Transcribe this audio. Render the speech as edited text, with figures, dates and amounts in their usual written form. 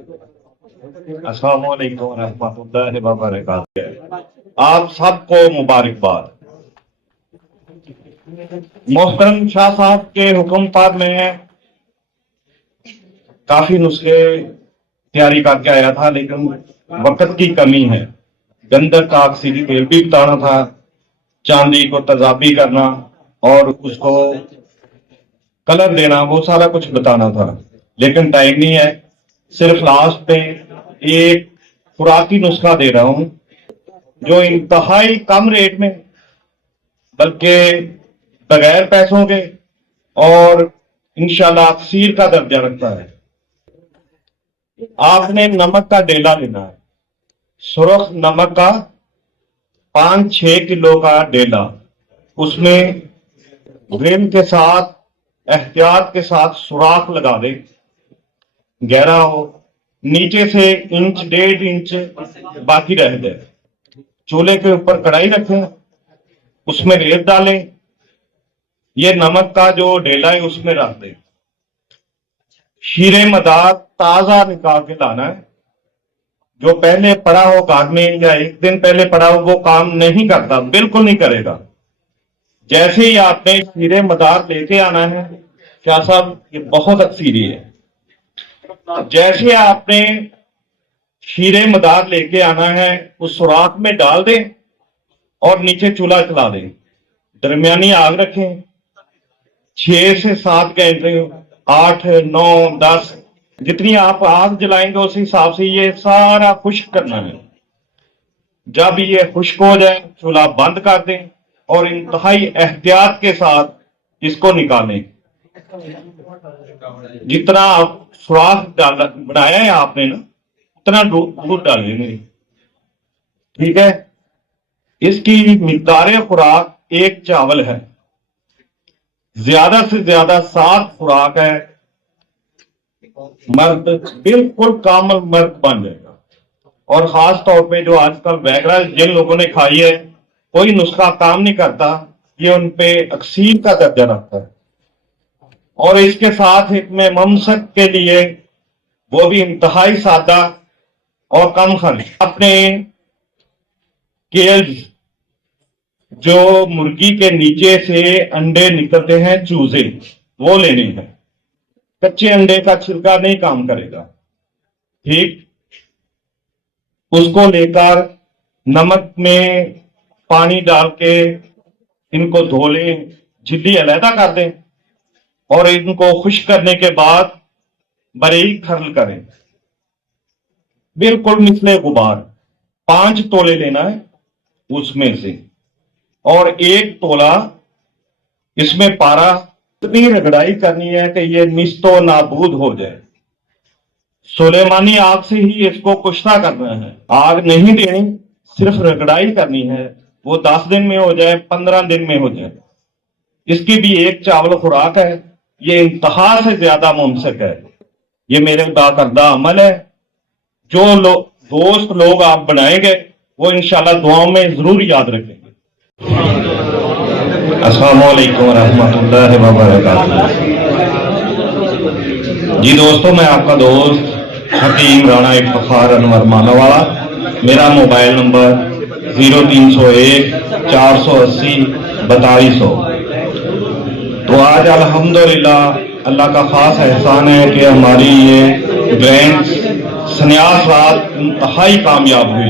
السلام علیکم ورحمۃ اللہ وبرکاتہ۔ آپ سب کو مبارکباد۔ محترم شاہ صاحب کے حکم پر میں کافی نسخے تیاری کر کے آیا تھا، لیکن وقت کی کمی ہے۔ گندک کا آکسیڈی تیل بھی بتانا تھا، چاندی کو تیزابی کرنا اور اس کو کلر دینا، وہ سارا کچھ بتانا تھا، لیکن ٹائم نہیں ہے۔ صرف لاسٹ پہ ایک خوراکی نسخہ دے رہا ہوں جو انتہائی کم ریٹ میں، بلکہ بغیر پیسوں کے، اور انشاءاللہ اکثیر کا درجہ رکھتا ہے۔ آپ نے نمک کا ڈیلا لینا ہے، سرخ نمک کا 5-6 کلو کا ڈیلا۔ اس میں ڈرل کے ساتھ احتیاط کے ساتھ سوراخ لگا دیں، گہرا ہو، نیچے سے 1.5 انچ باقی رہ جائے۔ چولہے کے اوپر کڑھائی رکھیں، اس میں ریت ڈالیں، یہ نمک کا جو ڈیلا ہے اس میں رکھ دیں۔ شیرے مدار تازہ نکال کے لانا ہے۔ جو پہلے پڑا ہو گھر میں یا ایک دن پہلے پڑا ہو وہ کام نہیں کرتا، بالکل نہیں کرے گا۔ جیسے ہی آپ نے شیرے مدار لے کے آنا ہے، شاہ صاحب یہ بہت اکثیری ہے، جیسے آپ نے شیرے مدار لے کے آنا ہے اس سوراخ میں ڈال دیں اور نیچے چولہا چلا دیں، درمیانی آگ رکھیں، 6 سے 7 گھنٹے، 8 9 10 جتنی آپ آگ جلائیں گے اس حساب سے یہ سارا خشک کرنا ہے۔ جب یہ خشک ہو جائے چولہا بند کر دیں اور انتہائی احتیاط کے ساتھ اس کو نکالیں۔ جتنا سوراخ بنایا ہے آپ نے نا اتنا دودھ ڈالیں گے، ٹھیک ہے؟ اس کی مقدار خوراک 1 چاول ہے، زیادہ سے زیادہ 7 خوراک ہے، مرد بالکل کامل مرد بن جائے گا۔ اور خاص طور پہ جو آج کل ویگرا جن لوگوں نے کھائی ہے، کوئی نسخہ کام نہیں کرتا، یہ ان پہ اکثیر کا درجہ رکھتا ہے۔ اور اس کے ساتھ ایک میں ممسک کے لیے وہ بھی انتہائی سادہ اور کم خرچ، اپنے کیلز جو مرغی کے نیچے سے انڈے نکلتے ہیں چوزے، وہ لینے ہیں۔ کچے انڈے کا چھلکا نہیں کام کرے گا، ٹھیک؟ اس کو لے کر نمک میں پانی ڈال کے ان کو دھو لیں، جھلی علیحدہ کر دیں اور ان کو خشک کرنے کے بعد باریک کھرل کریں، بالکل مثل غبار۔ 5 تولے لینا ہے اس میں سے، اور 1 تولہ اس میں پارا، اتنی رگڑائی کرنی ہے کہ یہ نیست و نابود ہو جائے۔ سلیمانی آگ سے ہی اس کو کشتہ کرنا ہے، آگ نہیں دینی، صرف رگڑائی کرنی ہے۔ وہ 10 دن میں ہو جائے، 15 دن میں ہو جائے۔ اس کی بھی 1 چاول خوراک ہے، یہ انتہا سے زیادہ ممسک ہے۔ یہ میرے کردہ عمل ہے، جو دوست لوگ آپ بنائیں گے وہ انشاءاللہ دعاؤں میں ضرور یاد رکھیں گے۔ السلام علیکم ورحمۃ اللہ وبرکاتہ۔ جی دوستو، میں آپ کا دوست حکیم رانا افتخار انور مانوالا، میرا موبائل نمبر 0301 480 4200۔ تو آج الحمدللہ اللہ کا خاص احسان ہے کہ ہماری یہ برانڈ سنیاس رات انتہائی کامیاب ہوئی۔